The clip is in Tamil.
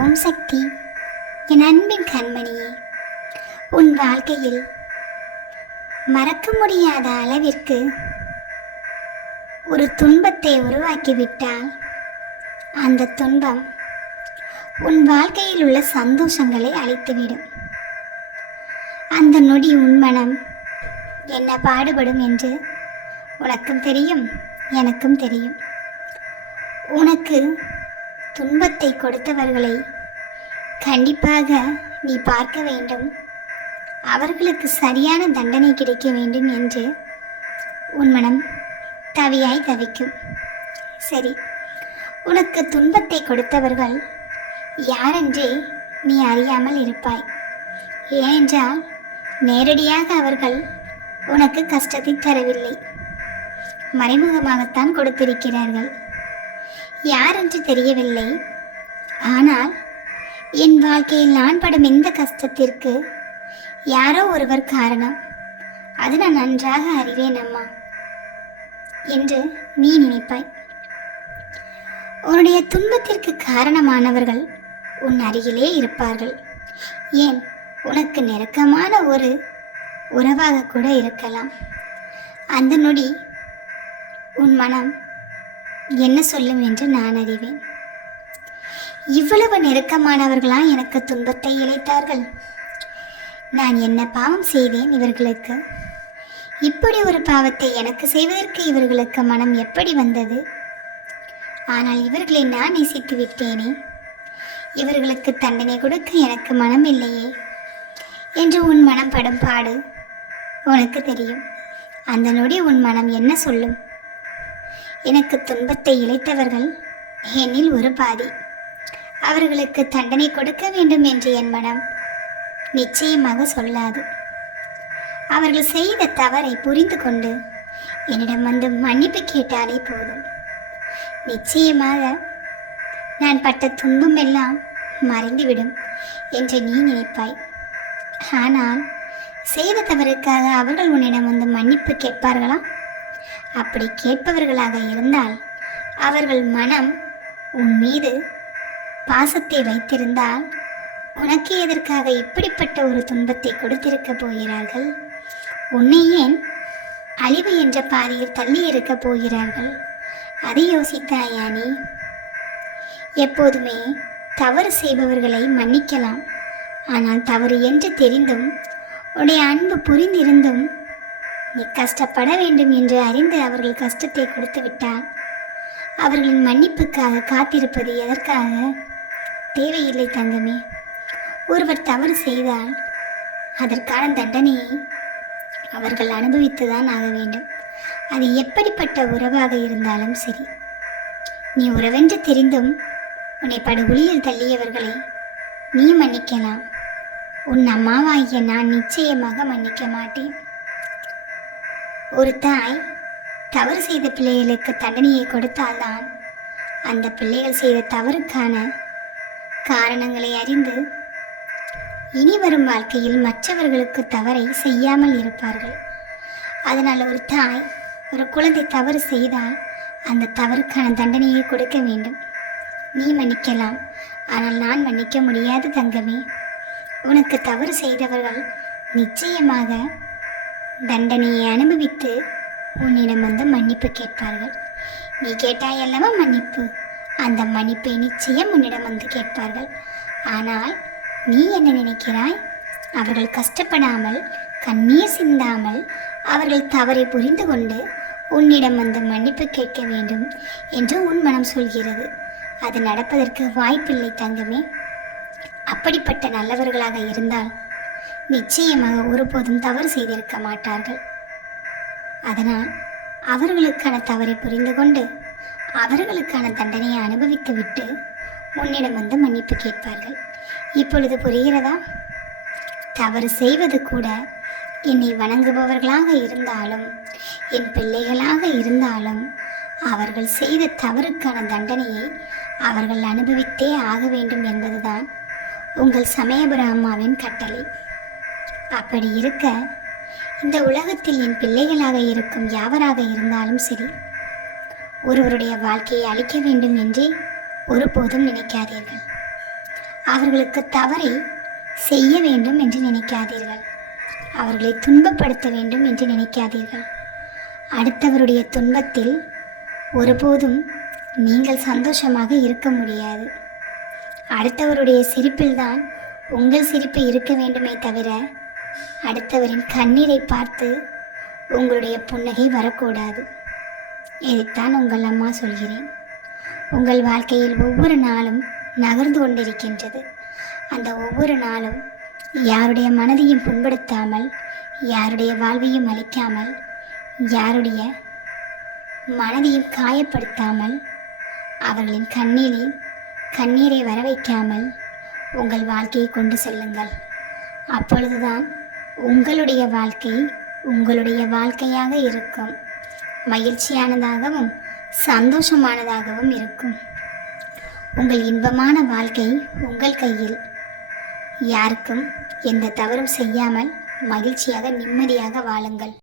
ஓம் சக்தி. என் அன்பின் கண்மணியே உன் வாழ்க்கையில் மறக்க முடியாத அளவிற்கு ஒரு துன்பத்தை உருவாக்கிவிட்டால் அந்த துன்பம் உன் வாழ்க்கையில் உள்ள சந்தோஷங்களை அழித்துவிடும். அந்த நொடி உன்மனம் என்ன பாடுபடும் என்று உனக்கும் தெரியும் எனக்கும் தெரியும். உனக்கு துன்பத்தை கொடுத்தவர்களை கண்டிப்பாக நீ பார்க்க வேண்டும். அவர்களுக்கு சரியான தண்டனை கிடைக்க வேண்டும் என்று உன் மனம் தவியாய் தவிக்கும். சரி உனக்கு துன்பத்தை கொடுத்தவர்கள் யாரென்றே நீ அறியாமல் இருப்பாய். ஏனென்றால் நேரடியாக அவர்கள் உனக்கு கஷ்டத்தை தரவில்லை. மறைமுகமாகத்தான் கொடுத்திருக்கிறார்கள். யார் என்று தெரியவில்லை. ஆனால் என் வாழ்க்கையில் நான் படும் இந்த கஷ்டத்திற்கு யாரோ ஒருவர் காரணம். அது நான் நன்றாக அறிவேன் அம்மா என்று நீ நினைப்பாய். உன்னுடைய துன்பத்திற்கு காரணமானவர்கள் உன் அருகிலே இருப்பார்கள். ஏன்? உனக்கு நெருக்கமான ஒரு உறவாக கூட இருக்கலாம். அந்த நொடி உன் மனம் என்ன சொல்லும் என்று நான் அறிவேன். இவ்வளவு நெருக்கமானவர்களா எனக்கு துன்பத்தை இழைத்தார்கள். நான் என்ன பாவம் செய்தேன் இவர்களுக்கு? இப்படி ஒரு பாவத்தை எனக்கு செய்வதற்கு இவர்களுக்கு மனம் எப்படி வந்தது? ஆனால் இவர்களை நான் நேசித்து விட்டேனே. இவர்களுக்கு தண்டனை கொடுக்க எனக்கு மனம் இல்லையே. என்று உன் மனம் படும் பாடு உனக்கு தெரியும். அந்த நொடி உன் மனம் என்ன சொல்லும்? எனக்கு துன்பத்தை இழைத்தவர்கள் என்னில் ஒரு பாதி. அவர்களுக்கு தண்டனை கொடுக்க வேண்டும் என்று என் மனம் நிச்சயமாக சொல்லாது. அவர்கள் செய்த தவறை புரிந்து கொண்டு என்னிடம் வந்து மன்னிப்பு கேட்டாலே போதும். நிச்சயமாக நான் பட்ட துன்பம் எல்லாம் மறைந்துவிடும் என்று நீ நினைப்பாய். ஆனால் செய்த தவறுக்காக அவர்கள் உன்னிடம் வந்து மன்னிப்பு கேட்பார்களா? அப்படி கேட்பவர்களாக இருந்தால் அவர்கள் மனம் உன் மீது பாசத்தை வைத்திருந்தால் உனக்கு எதற்காக இப்படிப்பட்ட ஒரு துன்பத்தை கொடுத்திருக்க போகிறார்கள்? உன்னை ஏன் அழிவு என்ற பாதையில் தள்ளி இருக்க போகிறார்கள்? அதை யோசித்தாயா நீ? எப்போதுமே தவறு செய்பவர்களை மன்னிக்கலாம். ஆனால் தவறு என்று தெரிந்தும் உடைய அன்பு புரிந்திருந்தும் நீ கஷ்டப்பட வேண்டும் என்று அறிந்து அவர்கள் கஷ்டத்தை கொடுத்து விட்டால் அவர்களின் மன்னிப்புக்காக காத்திருப்பது எதற்காக? தேவையில்லை தங்கமே. ஒருவர் தவறு செய்தால் அதற்கான தண்டனையை அவர்கள் அனுபவித்துதான் ஆக வேண்டும். அது எப்படிப்பட்ட உறவாக இருந்தாலும் சரி. நீ உறவென்று தெரிந்தும் உன்னை படுகுழியில் தள்ளியவர்களை நீ மன்னிக்கலாம். உன் அம்மாவாகிய நான் நிச்சயமாக மன்னிக்க மாட்டேன். ஒரு தாய் தவறு செய்த பிள்ளைகளுக்கு தண்டனையை கொடுத்தால்தான் அந்த பிள்ளைகள் செய்த தவறுக்கான காரணங்களை அறிந்து இனி வரும் வாழ்க்கையில் மற்றவர்களுக்கு தவறை செய்யாமல் இருப்பார்கள். அதனால் ஒரு தாய் ஒரு குழந்தை தவறு செய்தால் அந்த தவறுக்கான தண்டனையை கொடுக்க வேண்டும். நீ மன்னிக்கலாம். ஆனால் நான் மன்னிக்க முடியாது தங்கமே. உனக்கு தவறு செய்தவர்கள் நிச்சயமாக தண்டனையை அனுபவித்து உன்னிடம் வந்து மன்னிப்பு கேட்பார்கள். நீ கேட்டாய் அல்லவா மன்னிப்பு? அந்த மன்னிப்பை நிச்சயம் உன்னிடம் வந்து கேட்பார்கள். ஆனால் நீ என்ன நினைக்கிறாய்? அவர்கள் கஷ்டப்படாமல் கண்ணீர் சிந்தாமல் அவர்கள் தவறை புரிந்து கொண்டு உன்னிடம் வந்து மன்னிப்பு கேட்க வேண்டும் என்று உன் மனம் சொல்கிறது. அது நடப்பதற்கு வாய்ப்பில்லை தங்கமே. அப்படிப்பட்ட நல்லவர்களாக இருந்தால் நிச்சயமாக ஒருபோதும் தவறு செய்திருக்க மாட்டார்கள். அதனால் அவர்களுக்கான தவறை புரிந்து கொண்டு அவர்களுக்கான தண்டனையை அனுபவித்து விட்டு உன்னிடம் வந்து மன்னிப்பு கேட்பார்கள். இப்பொழுது புரிகிறதா? தவறு செய்வது கூட என்னை வணங்குபவர்களாக இருந்தாலும் என் பிள்ளைகளாக இருந்தாலும் அவர்கள் செய்த தவறுக்கான தண்டனையை அவர்கள் அனுபவித்தே ஆக வேண்டும் என்பதுதான் உங்கள் சமயபுர அம்மாவின் கட்டளை. அப்படி இருக்க இந்த உலகத்தில் என் பிள்ளைகளாக இருக்கும் யாவராக இருந்தாலும் சரி ஒருவருடைய வாழ்க்கையை அழிக்க வேண்டும் என்றே ஒருபோதும் நினைக்காதீர்கள். அவர்களுக்கு தவறை செய்ய வேண்டும் என்று நினைக்காதீர்கள். அவர்களை துன்பப்படுத்த வேண்டும் என்று நினைக்காதீர்கள். அடுத்தவருடைய துன்பத்தில் ஒருபோதும் நீங்கள் சந்தோஷமாக இருக்க முடியாது. அடுத்தவருடைய சிரிப்பில்தான் உங்கள் சிரிப்பு இருக்க வேண்டுமே தவிர அடுத்தவரின் கண்ணீரை பார்த்து உங்களுடைய புன்னகை வரக்கூடாது. இதைத்தான் உங்கள் அம்மா சொல்கிறேன். உங்கள் வாழ்க்கையில் ஒவ்வொரு நாளும் நகர்ந்து கொண்டிருக்கின்றது. அந்த ஒவ்வொரு நாளும் யாருடைய மனதையும் புண்படுத்தாமல் யாருடைய வாழ்வையும் அளிக்காமல் யாருடைய மனதையும் காயப்படுத்தாமல் அவர்களின் கண்ணீரில் கண்ணீரை வர வைக்காமல் உங்கள் வாழ்க்கையை கொண்டு செல்லுங்கள். அப்பொழுதுதான் உங்களுடைய வாழ்க்கை உங்களுடைய வாழ்க்கையாக இருக்கும். மகிழ்ச்சியானதாகவும் சந்தோஷமானதாகவும் இருக்கும். உங்கள் இன்பமான வாழ்க்கை உங்கள் கையில். யாருக்கும் எந்த தவறும் செய்யாமல் மகிழ்ச்சியாக நிம்மதியாக வாழுங்கள்.